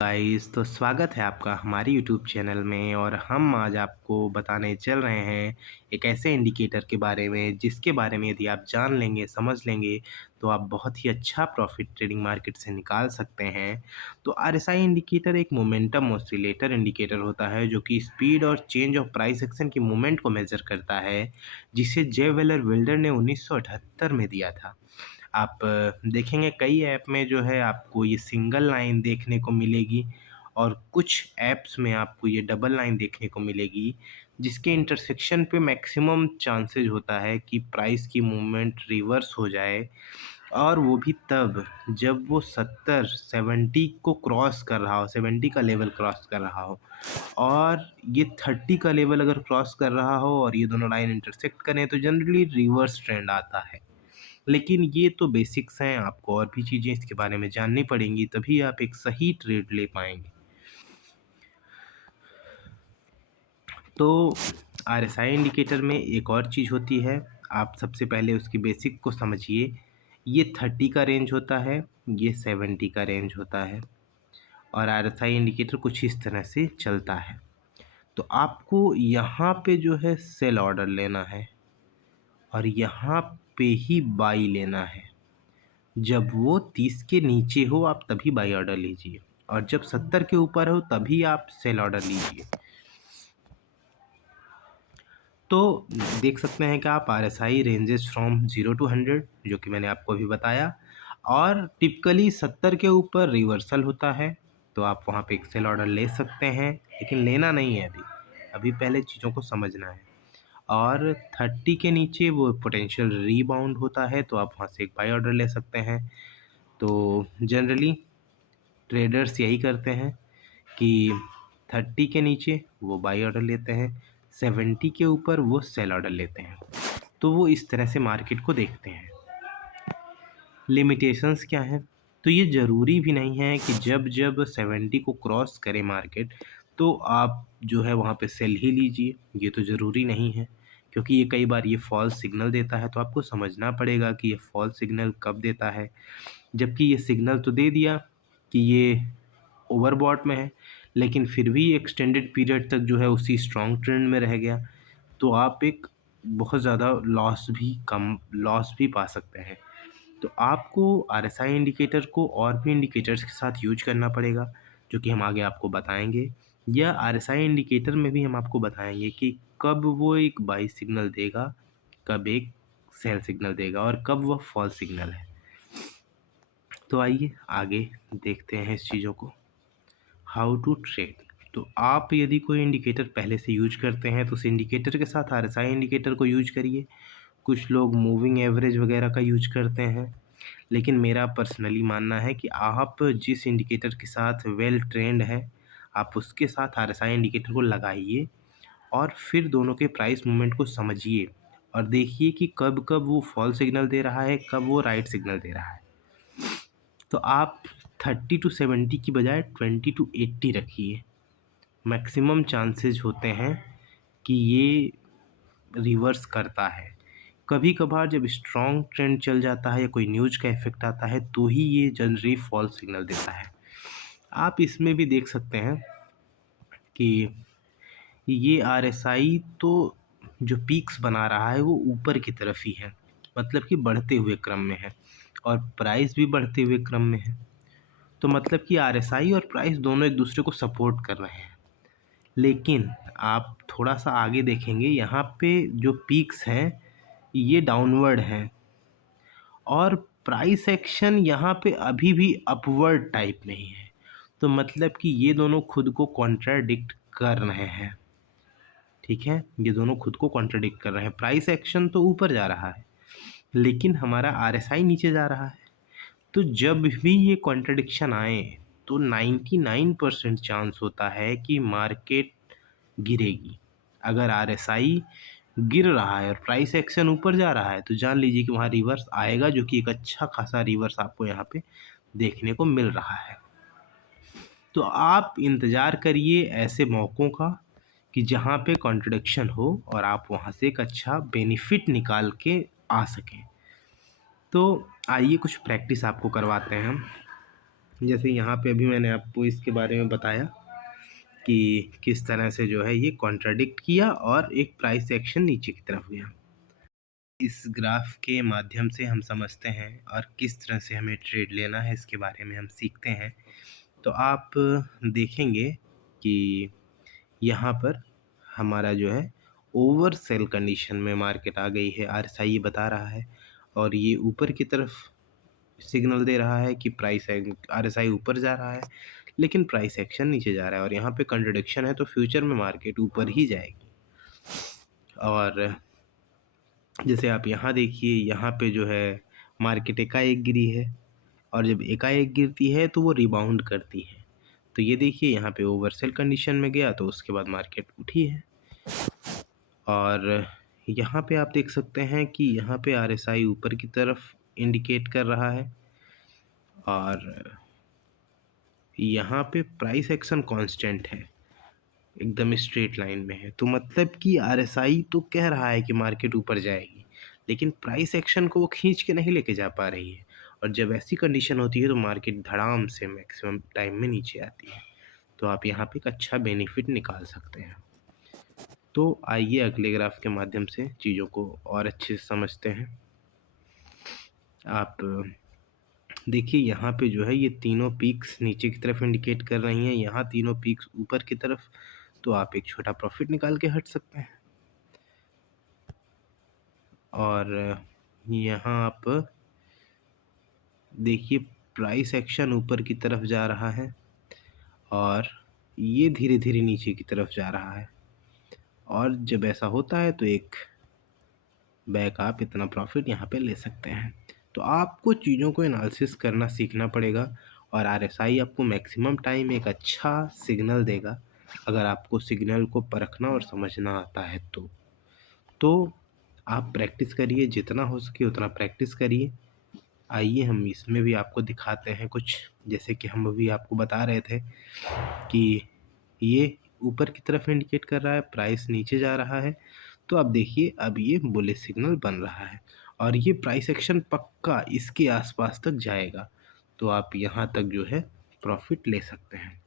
Guys, तो स्वागत है आपका हमारे यूट्यूब चैनल में। और हम आज आपको बताने चल रहे हैं एक ऐसे इंडिकेटर के बारे में जिसके बारे में यदि आप जान लेंगे, समझ लेंगे, तो आप बहुत ही अच्छा प्रॉफिट ट्रेडिंग मार्केट से निकाल सकते हैं। तो आरएसआई इंडिकेटर एक मोमेंटम ऑसिलेटर इंडिकेटर होता है जो कि स्पीड और चेंज ऑफ प्राइस एक्शन की मूवमेंट को मेजर करता है, जिसे जे वेलर विल्डर ने 1978 में दिया था। आप देखेंगे कई ऐप में जो है आपको ये सिंगल लाइन देखने को मिलेगी, और कुछ ऐप्स में आपको ये डबल लाइन देखने को मिलेगी, जिसके इंटरसेक्शन पे मैक्सिमम चांसेस होता है कि प्राइस की मूवमेंट रिवर्स हो जाए। और वो भी तब जब वो 70 को क्रॉस कर रहा हो, 70 का लेवल क्रॉस कर रहा हो, और ये 30 का लेवल अगर क्रॉस कर रहा हो और ये दोनों लाइन इंटरसेक्ट करें तो जनरली रिवर्स ट्रेंड आता है। लेकिन ये तो बेसिक्स हैं, आपको और भी चीज़ें इसके बारे में जाननी पड़ेंगी, तभी आप एक सही ट्रेड ले पाएंगे। तो आरएसआई इंडिकेटर में एक और चीज़ होती है, आप सबसे पहले उसकी बेसिक को समझिए। ये 30 का रेंज होता है, ये 70 का रेंज होता है, और आरएसआई इंडिकेटर कुछ इस तरह से चलता है। तो आपको यहाँ पे जो है सेल ऑर्डर लेना है, और यहाँ पे ही बाई लेना है। जब वो 30 के नीचे हो आप तभी बाई ऑर्डर लीजिए, और जब 70 के ऊपर हो तभी आप सेल ऑर्डर लीजिए। तो देख सकते हैं कि आप आरएसआई रेंजेस फ्रॉम 0 to 100, जो कि मैंने आपको अभी बताया, और टिपिकली 70 के ऊपर रिवर्सल होता है, तो आप वहाँ पे एक सेल ऑर्डर ले सकते हैं, लेकिन लेना नहीं है अभी। अभी पहले चीज़ों को समझना है। और 30 के नीचे वो पोटेंशियल रीबाउंड होता है, तो आप वहाँ से एक बाई ऑर्डर ले सकते हैं। तो जनरली ट्रेडर्स यही करते हैं कि 30 के नीचे वो बाई ऑर्डर लेते हैं, 70 के ऊपर वो सेल ऑर्डर लेते हैं। तो वो इस तरह से मार्केट को देखते हैं। लिमिटेशंस क्या हैं? तो ये ज़रूरी भी नहीं है कि जब जब 70 को क्रॉस करे मार्केट तो आप जो है वहाँ पे सेल ही लीजिए, ये तो ज़रूरी नहीं है, क्योंकि ये कई बार ये फॉल्स सिग्नल देता है। तो आपको समझना पड़ेगा कि ये फॉल्स सिग्नल कब देता है। जबकि ये सिग्नल तो दे दिया कि ये ओवरबॉट में है, लेकिन फिर भी एक्सटेंडेड पीरियड तक जो है उसी स्ट्रॉन्ग ट्रेंड में रह गया, तो आप एक बहुत ज़्यादा लॉस भी पा सकते हैं। तो आपको आरएसआई इंडिकेटर को और भी इंडिकेटर्स के साथ यूज करना पड़ेगा, जो कि हम आगे आपको बताएंगे। या आरएसआई इंडिकेटर में भी हम आपको बताएंगे कि कब वो एक बाई सिग्नल देगा, कब एक सेल सिग्नल देगा, और कब वह फॉल सिग्नल है। तो आइए आगे देखते हैं इस चीज़ों को। How to trade. तो आप यदि कोई इंडिकेटर पहले से यूज करते हैं तो उस इंडिकेटर के साथ आरएसआई इंडिकेटर को यूज करिए। कुछ लोग मूविंग एवरेज वगैरह का यूज करते हैं, लेकिन मेरा पर्सनली मानना है कि आप जिस इंडिकेटर के साथ वेल ट्रेंड है आप उसके साथ आरएसआई इंडिकेटर को लगाइए, और फिर दोनों के प्राइस मूवमेंट को समझिए, और देखिए कि कब कब वो फॉल सिग्नल दे रहा है, कब वो राइट सिग्नल दे रहा है। तो आप 30 to 70 की बजाय 20 to 80 रखिए। मैक्सिमम चांसेस होते हैं कि ये रिवर्स करता है। कभी कभार जब स्ट्रॉन्ग ट्रेंड चल जाता है या कोई न्यूज का इफेक्ट आता है तो ही ये जनरली फॉल्स सिग्नल देता है। आप इसमें भी देख सकते हैं कि ये आरएसआई तो जो पीक्स बना रहा है वो ऊपर की तरफ ही है, मतलब कि बढ़ते हुए क्रम में है, और प्राइस भी बढ़ते हुए क्रम में है। तो मतलब कि आरएसआई और प्राइस दोनों एक दूसरे को सपोर्ट कर रहे हैं। लेकिन आप थोड़ा सा आगे देखेंगे, यहाँ पे जो पीक्स हैं ये डाउनवर्ड हैं, और प्राइस एक्शन यहाँ पे अभी भी अपवर्ड टाइप में ही है। तो मतलब कि ये दोनों खुद को कॉन्ट्राडिक्ट कर रहे हैं। ठीक है, ये दोनों खुद को कॉन्ट्राडिक्ट कर रहे हैं। प्राइस एक्शन तो ऊपर जा रहा है, लेकिन हमारा आरएसआई नीचे जा रहा है। तो जब भी ये कॉन्ट्रडिक्शन आए तो 99% चांस होता है कि मार्केट गिरेगी। अगर आरएसआई गिर रहा है और प्राइस एक्शन ऊपर जा रहा है तो जान लीजिए कि वहाँ रिवर्स आएगा, जो कि एक अच्छा खासा रिवर्स आपको यहाँ पे देखने को मिल रहा है। तो आप इंतज़ार करिए ऐसे मौक़ों का कि जहाँ पे कॉन्ट्रडिक्शन हो और आप वहाँ से एक अच्छा बेनिफिट निकाल के आ सकें। तो आइए कुछ प्रैक्टिस आपको करवाते हैं हम। जैसे यहाँ पे अभी मैंने आपको इसके बारे में बताया कि किस तरह से जो है ये कॉन्ट्राडिक्ट किया और एक प्राइस एक्शन नीचे की तरफ गया। इस ग्राफ के माध्यम से हम समझते हैं और किस तरह से हमें ट्रेड लेना है इसके बारे में हम सीखते हैं। तो आप देखेंगे कि यहाँ पर हमारा जो है ओवर सेल कंडीशन में मार्केट आ गई है, आरएसआई ये बता रहा है और ये ऊपर की तरफ सिग्नल दे रहा है कि आरएसआई ऊपर जा रहा है, लेकिन प्राइस एक्शन नीचे जा रहा है और यहाँ पे कंट्रडिक्शन है, तो फ्यूचर में मार्केट ऊपर ही जाएगी। और जैसे आप यहाँ देखिए, यहाँ पे जो है मार्केट एकाएक गिरी है और जब एकाएक गिरती है तो वो रिबाउंड करती है। तो ये देखिए यहाँ पे ओवरसेल कंडीशन में गया तो उसके बाद मार्केट उठी है। और यहाँ पे आप देख सकते हैं कि यहाँ पे आरएसआई ऊपर की तरफ इंडिकेट कर रहा है और यहाँ पे प्राइस एक्शन कांस्टेंट है, एकदम स्ट्रेट लाइन में है। तो मतलब कि आरएसआई तो कह रहा है कि मार्केट ऊपर जाएगी, लेकिन प्राइस एक्शन को वो खींच के नहीं लेके जा पा रही है। और जब ऐसी कंडीशन होती है तो मार्केट धड़ाम से मैक्सिमम टाइम में नीचे आती है। तो आप यहाँ पे एक अच्छा बेनिफिट निकाल सकते हैं। तो आइए अगले ग्राफ के माध्यम से चीज़ों को और अच्छे से समझते हैं। आप देखिए यहाँ पे जो है ये तीनों पीक्स नीचे की तरफ इंडिकेट कर रही हैं, यहाँ तीनों पीक्स ऊपर की तरफ। तो आप एक छोटा प्रॉफिट निकाल के हट सकते हैं। और यहाँ आप देखिए प्राइस एक्शन ऊपर की तरफ जा रहा है और ये धीरे धीरे नीचे की तरफ जा रहा है। और जब ऐसा होता है तो एक बैक आप इतना प्रॉफिट यहाँ पे ले सकते हैं। तो आपको चीज़ों को एनालिसिस करना सीखना पड़ेगा और आरएसआई आपको मैक्सिमम टाइम एक अच्छा सिग्नल देगा, अगर आपको सिग्नल को परखना और समझना आता है तो आप प्रैक्टिस करिए, जितना हो सके उतना प्रैक्टिस करिए। आइए हम इसमें भी आपको दिखाते हैं कुछ, जैसे कि हम अभी आपको बता रहे थे कि ये ऊपर की तरफ इंडिकेट कर रहा है, प्राइस नीचे जा रहा है। तो अब देखिए अब ये बुलिश सिग्नल बन रहा है और ये प्राइस एक्शन पक्का इसके आसपास तक जाएगा। तो आप यहाँ तक जो है प्रॉफिट ले सकते हैं।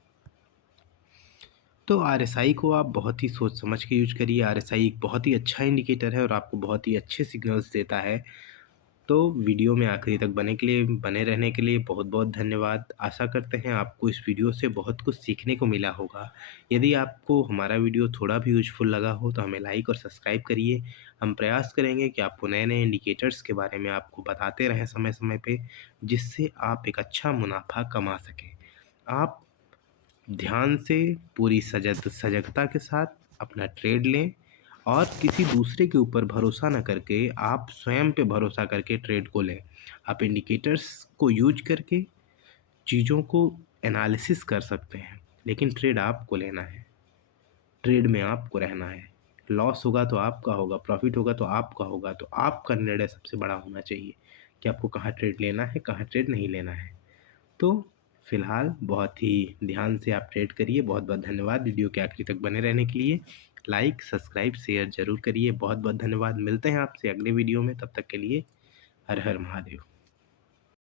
तो आरएसआई को आप बहुत ही सोच समझ के यूज करिए। आरएसआई एक बहुत ही अच्छा इंडिकेटर है और आपको बहुत ही अच्छे सिग्नल्स देता है। तो वीडियो में आखिरी तक बने रहने के लिए बहुत बहुत धन्यवाद। आशा करते हैं आपको इस वीडियो से बहुत कुछ सीखने को मिला होगा। यदि आपको हमारा वीडियो थोड़ा भी यूजफुल लगा हो तो हमें लाइक और सब्सक्राइब करिए। हम प्रयास करेंगे कि आपको नए नए इंडिकेटर्स के बारे में आपको बताते रहें समय समय पे, जिससे आप एक अच्छा मुनाफा कमा सकें। आप ध्यान से पूरी सजगता के साथ अपना ट्रेड लें और किसी दूसरे के ऊपर भरोसा ना करके आप स्वयं पे भरोसा करके ट्रेड को लें। आप इंडिकेटर्स को यूज करके चीज़ों को एनालिसिस कर सकते हैं, लेकिन ट्रेड आपको लेना है, ट्रेड में आपको रहना है। लॉस होगा तो आपका होगा, प्रॉफिट होगा तो आपका होगा। तो आपका निर्णय सबसे बड़ा होना चाहिए कि आपको कहाँ ट्रेड लेना है, कहाँ ट्रेड नहीं लेना है। तो फिलहाल बहुत ही ध्यान से आप ट्रेड करिए। बहुत बहुत धन्यवाद वीडियो के आखिरी तक बने रहने के लिए। लाइक सब्सक्राइब शेयर ज़रूर करिए। बहुत बहुत धन्यवाद। मिलते हैं आपसे अगले वीडियो में, तब तक के लिए हर हर महादेव।